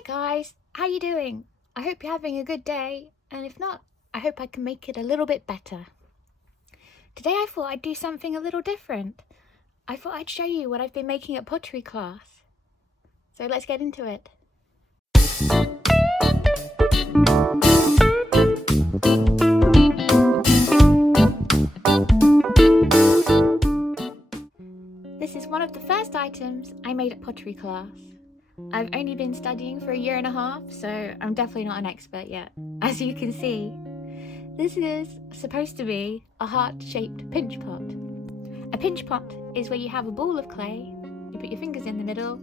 Hi guys, how you doing? I hope you're having a good day, and if not, I hope I can make it a little bit better. Today I thought I'd do something a little different. I thought I'd show you what I've been making at pottery class. So let's get into it. This is one of the first items I made at pottery class. I've only been studying for a year and a half, so I'm definitely not an expert yet. As you can see, this is supposed to be a heart-shaped pinch pot. A pinch pot is where you have a ball of clay, you put your fingers in the middle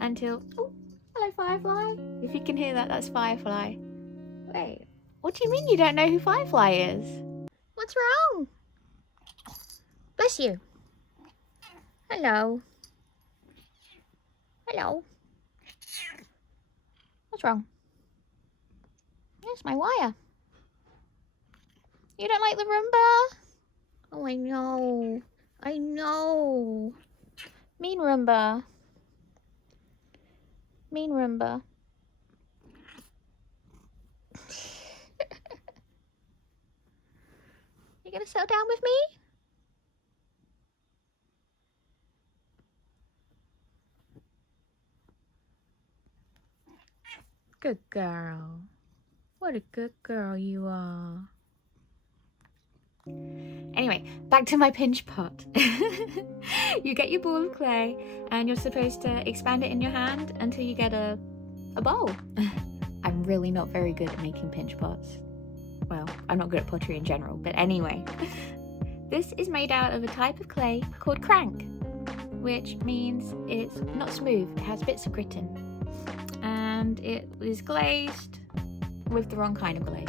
until... Oh, hello Firefly! If you can hear that, that's Firefly. Wait, what do you mean you don't know who Firefly is? What's wrong? Bless you. Hello. Hello. What's wrong? There's my wire. You don't like the Roomba? Oh, I know. I know. Mean Roomba. Mean Roomba. You gonna settle down with me? Good girl. What a good girl you are. Anyway, back to my pinch pot. You get your ball of clay and you're supposed to expand it in your hand until you get a bowl. I'm really not very good at making pinch pots. Well, I'm not good at pottery in general, but anyway. This is made out of a type of clay called crank, which means it's not smooth, it has bits of grit in. And it is glazed with the wrong kind of glaze.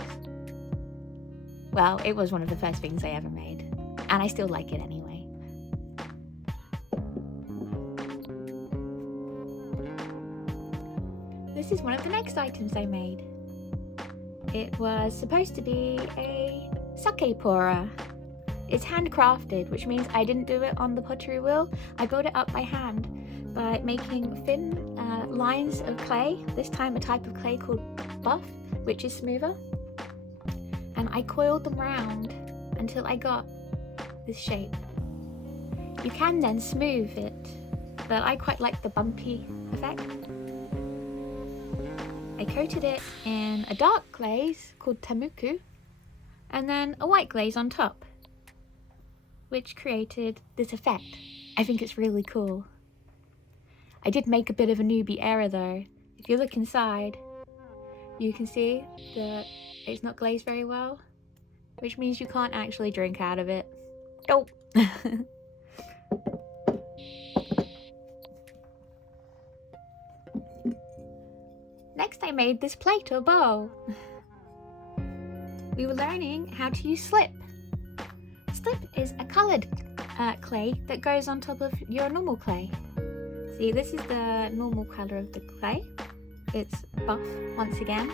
Well, it was one of the first things I ever made, and I still like it anyway. This is one of the next items I made. It was supposed to be a sake pourer. It's handcrafted, which means I didn't do it on the pottery wheel. I built it up by hand by making thin lines of clay, this time a type of clay called buff, which is smoother. And I coiled them round until I got this shape. You can then smooth it, but I quite like the bumpy effect. I coated it in a dark glaze called tamuku, and then a white glaze on top, which created this effect. I think it's really cool. I did make a bit of a newbie error though. If you look inside, you can see that it's not glazed very well, which means you can't actually drink out of it. Oh! Next I made this plate or bowl. We were learning how to use slip. Slip is a coloured clay that goes on top of your normal clay. See, this is the normal colour of the clay. It's buff once again.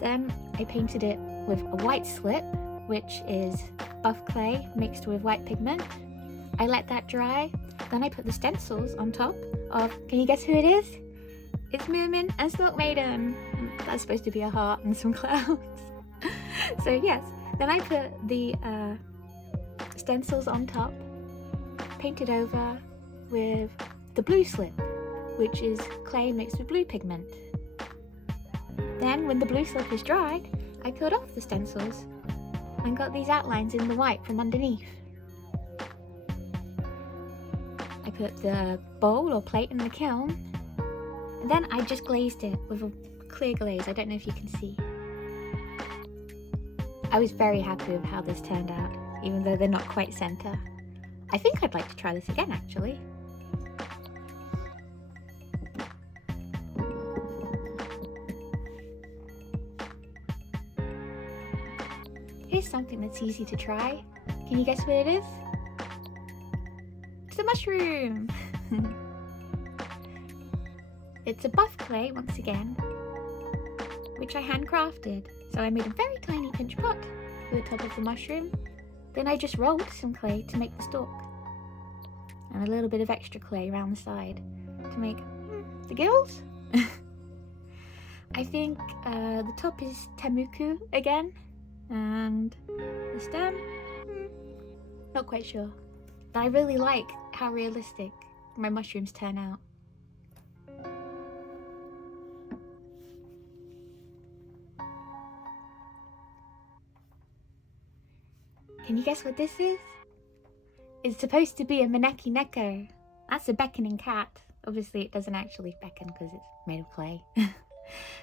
Then I painted it with a white slip, which is buff clay mixed with white pigment. I let that dry. Then I put the stencils on top of, can you guess who it is? It's Moomin and Snorkmaiden. That's supposed to be a heart and some clouds. So yes, then I put the stencils on top, painted over with the blue slip, which is clay mixed with blue pigment. Then when the blue slip is dried, I peeled off the stencils and got these outlines in the white from underneath. I put the bowl or plate in the kiln, and then I just glazed it with a clear glaze. I don't know if you can see. I was very happy with how this turned out, even though they're not quite centre. I think I'd like to try this again actually. Here's something that's easy to try. Can you guess what it is? It's a mushroom! It's a buff clay once again, which I handcrafted. So I made a very tiny pinch pot for the top of the mushroom. Then I just rolled some clay to make the stalk, and a little bit of extra clay around the side to make the gills. I think the top is temuku again, and the stem, not quite sure. But I really like how realistic my mushrooms turn out. Can you guess what this is? It's supposed to be a maneki neko. That's a beckoning cat. Obviously it doesn't actually beckon because it's made of clay.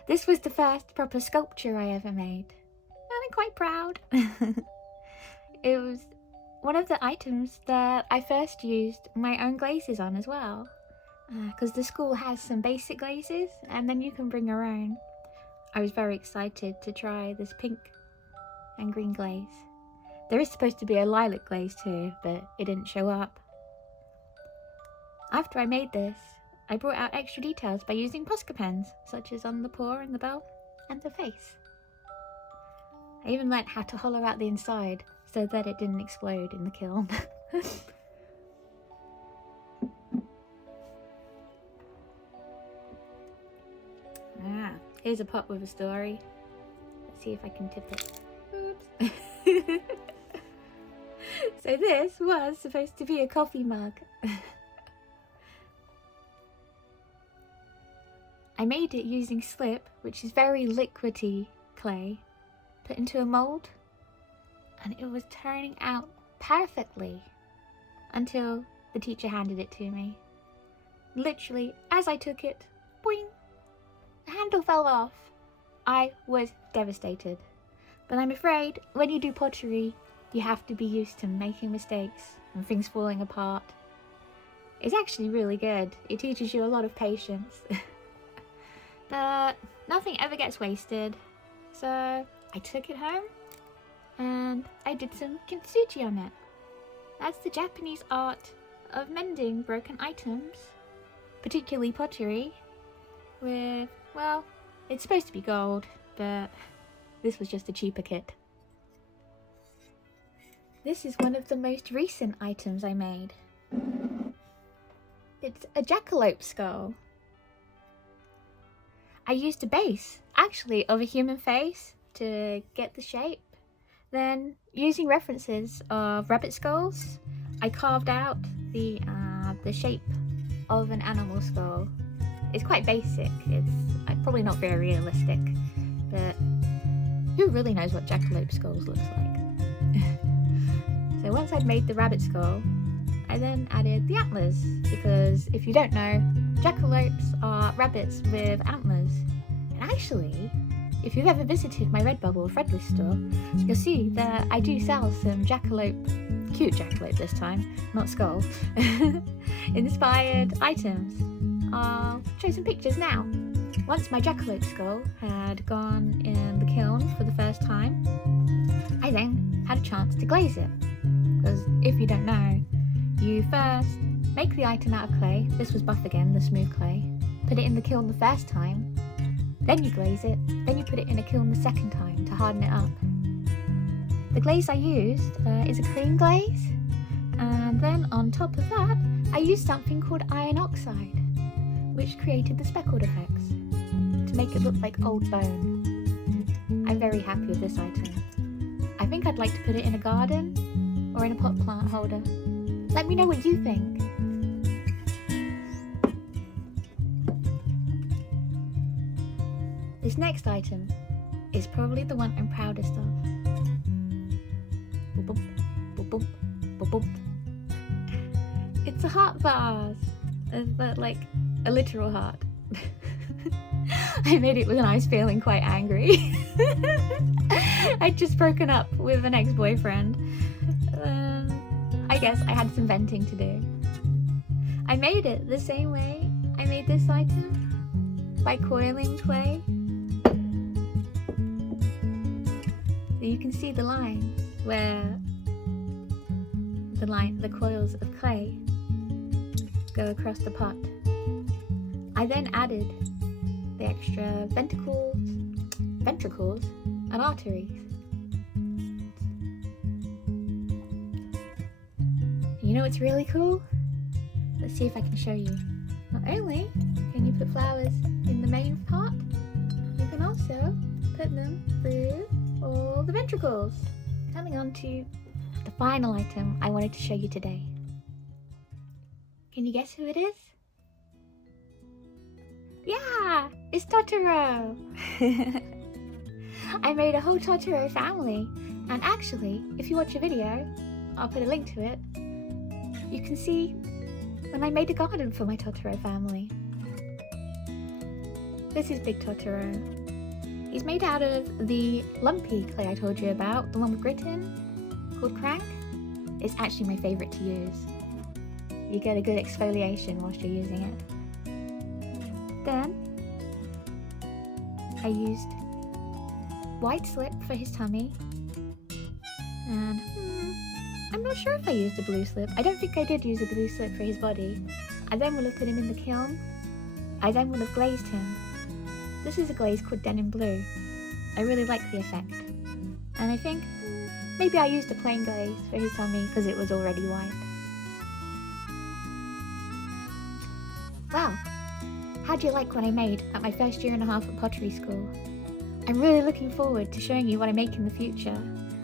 This was the first proper sculpture I ever made. And I'm quite proud. It was one of the items that I first used my own glazes on as well. Because the school has some basic glazes and then you can bring your own. I was very excited to try this pink and green glaze. There is supposed to be a lilac glaze too, but it didn't show up. After I made this, I brought out extra details by using Posca pens, such as on the paw and the bell and the face. I even learnt how to hollow out the inside so that it didn't explode in the kiln. Here's a pot with a story. Let's see if I can tip it. Oops. So this was supposed to be a coffee mug. I made it using slip, which is very liquidy clay, put into a mould, and it was turning out perfectly until the teacher handed it to me. Literally, as I took it, boing, the handle fell off. I was devastated. But I'm afraid when you do pottery, you have to be used to making mistakes and things falling apart. It's actually really good. It teaches you a lot of patience. But nothing ever gets wasted. So I took it home and I did some kintsugi on it. That's the Japanese art of mending broken items, particularly pottery, with, well, it's supposed to be gold, but this was just a cheaper kit. This is one of the most recent items I made. It's a jackalope skull. I used a base, actually, of a human face to get the shape. Then, using references of rabbit skulls, I carved out the shape of an animal skull. It's quite basic. It's probably not very realistic, but who really knows what jackalope skulls looks like? So once I'd made the rabbit skull, I then added the antlers, because if you don't know, jackalopes are rabbits with antlers. And actually, if you've ever visited my Redbubble Threadless store, you'll see that I do sell some jackalope, cute jackalope this time, not skull, inspired items. I'll show some pictures now. Once my jackalope skull had gone in the kiln for the first time, I then had a chance to glaze it. Because if you don't know, you first make the item out of clay. This was buff again, the smooth clay. Put it in the kiln the first time, then you glaze it, then you put it in a kiln the second time to harden it up. The glaze I used is a cream glaze, and then on top of that, I used something called iron oxide, which created the speckled effects to make it look like old bone. I'm very happy with this item. I think I'd like to put it in a garden or in a pot plant holder. Let me know what you think. This next item is probably the one I'm proudest of. Boop, boop, boop, boop, boop, boop. It's a heart vase, but like a literal heart. I made it when I was feeling quite angry. I'd just broken up with an ex-boyfriend. I guess I had some venting to do. I made it the same way I made this item, by coiling clay. So you can see the lines where the coils of clay go across the pot. I then added the extra ventricles and arteries. You know what's really cool? Let's see if I can show you. Not only can you put flowers in the main part, you put them through all the ventricles. Coming on to the final item I wanted to show you today. Can you guess who it is? Yeah, it's Totoro! I made a whole Totoro family, and actually, if you watch a video, I'll put a link to it, you can see when I made a garden for my Totoro family. This is Big Totoro. He's made out of the lumpy clay I told you about, the one with grit in, called Krux. It's actually my favourite to use. You get a good exfoliation whilst you're using it. Then, I used white slip for his tummy, and I'm not sure if I used a blue slip. I don't think I did use a blue slip for his body. I then will have put him in the kiln. I then will have glazed him. This is a glaze called denim blue. I really like the effect. And I think maybe I used a plain glaze for his tummy because it was already white. Wow, how do you like what I made at my first year and a half at pottery school? I'm really looking forward to showing you what I make in the future.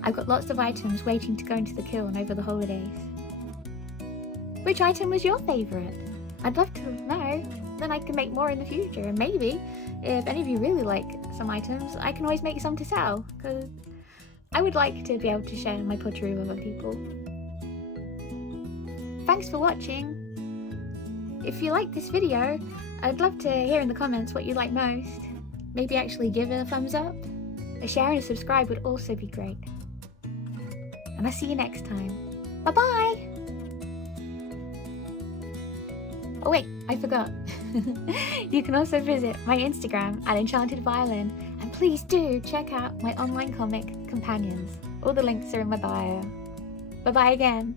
I've got lots of items waiting to go into the kiln over the holidays. Which item was your favourite? I'd love to know, then I can make more in the future, and maybe, if any of you really like some items, I can always make some to sell, because I would like to be able to share my pottery with other people. Thanks for watching! If you liked this video, I'd love to hear in the comments what you like most. Maybe actually give it a thumbs up. A share and a subscribe would also be great. And I'll see you next time. Bye bye! Oh wait, I forgot. You can also visit my Instagram at Enchanted Violin, and please do check out my online comic, Companions. All the links are in my bio. Bye bye again.